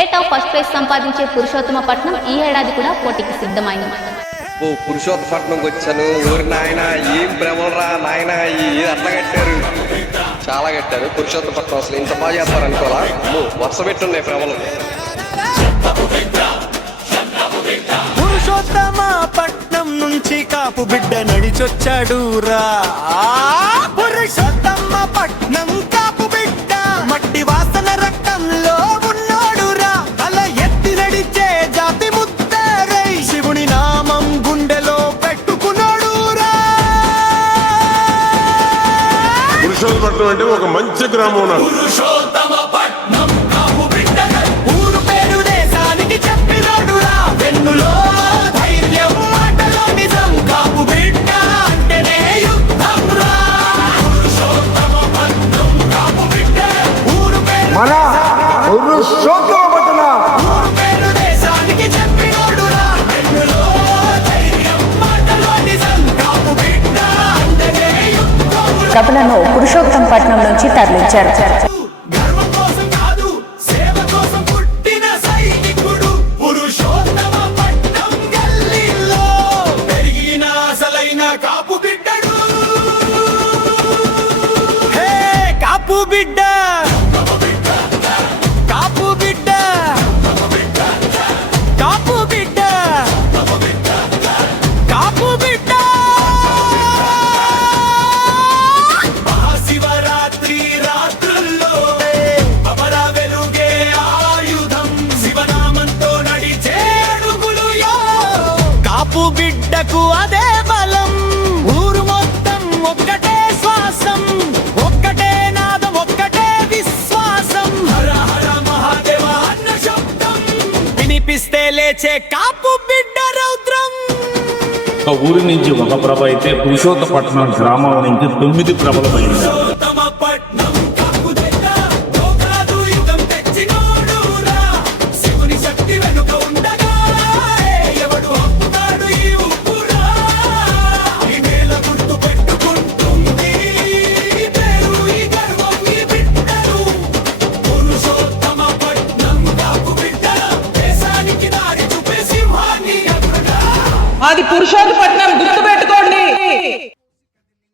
ఏటా first prize సంపాదించే పురుషోత్తమపట్నం ఈ ఏడాది కూడా పోటీకి సిద్ధమైంది. ఓ పురుషోత్తపట్నంకి వచ్చాను. ఊరి నాయన ఏం భ్రమలరా నాయన, అట్లా కట్టారు, చాలా కట్టారు. పురుషోత్తపట్నం అసలు ఇంత బాగా చేస్తారు అనుకోవాలా. వరుస పెట్టున్నాయి భ్రమలు. పురుషోత్తమపట్నం నుంచి కాపు బిడ్డ నడిచొచ్చాడు రా. పురుషోత్తమపట్నం కాపు బిడ్డ మట్టి వాసన రక్తంలో ఉన్నాడు రా. తల ఎత్తి నడిచే జాతి ముద్దరై శివుని నామం గుండెలో పెట్టుకున్నాడు రా. పురుషోత్తపట్నం అంటే ఒక మంచి గ్రామం. పురుషోత్తమపట్నం కాపు బిడ్డ ఊరు పేరు దేశానికి చెప్పినాడు రా. వెన్నులో ధైర్యం మాటలో నిజం కాపు బిడ్డ అంటేనే యుద్ధం రా. పురుషోత్తమపట్నం కాపు బిడ్డ ఊరు పేరు మన పురుషోత్తమపట్నం ఊరు పేరు దేశానికి చెప్పినాడు రా. వెన్నులో ధైర్యం మాటలో నిజం కాపు బిడ్డ అంటేనే యుద్ధం రా. కపులను పురుషోత్తమపట్నం నుంచి తరలించారు. గర్వం కోసం కాదు, సేవ కోసం పుట్టిన సైనికుడు. పురుషోత్తమపట్నం గల్లీలో పెరిగిన అసలైన కాపు బిడ్డడు. హే కాపు బిడ్డ, కాపు బిడ్డ, కాపు బిడ్డ, కాపు బిడ్డ. మహాశివరాత్రి రాత్రుల్లో అమర వెలుగే ఆయుధం. శివనామంతో నడిచే అడుగులు యో. కాపు బిడ్డకు అదే బలం. ఊరు మొత్తం ఒక్కటే శ్వాసం, ఒక్కటే నాదం, ఒక్కటే విశ్వాసం. హర హర మహాదేవ అన్న శబ్దం వినిపిస్తే లేచే కాపు బిడ్డ రౌద్రం. ఒక ఊరి నుంచి ఒక ప్రభ అయితే పురుషోత్తపట్నం గ్రామం నుంచి 9 ప్రభలు పోయింది. పురుషోత్తమపట్నం కాపు బిడ్డ లోకాదు యుగం తెచ్చినోడు రా. శివుని శక్తి వెనుక ఉండగా ఎవడు అప్పుతాడు ఈ ఉప్పురా. ఈ నేల గుర్తు పెట్టుకుంటుంది ఈ పేరు, ఈ గర్వం, ఈ బిడ్డలు. పురుషోత్తమపట్నం కాపు బిడ్డ దేశానికి దారి చూపే సింహాన్ని ఎదురుగా. అది పురుషోత్తపట్నం గుర్తుపెట్టుకోండి.